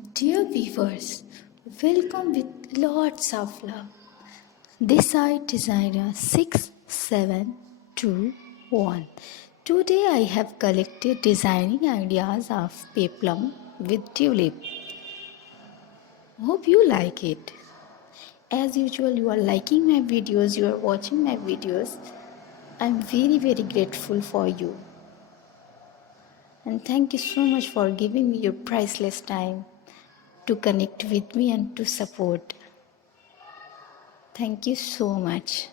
Dear viewers, welcome with lots of love. This is designer 6721. Today I have collected designing ideas of peplum with tulip. Hope you like it. As usual, you are liking my videos, you are watching my videos. I am very grateful for you. And thank you so much for giving me your priceless time to connect with me and to support. Thank you so much.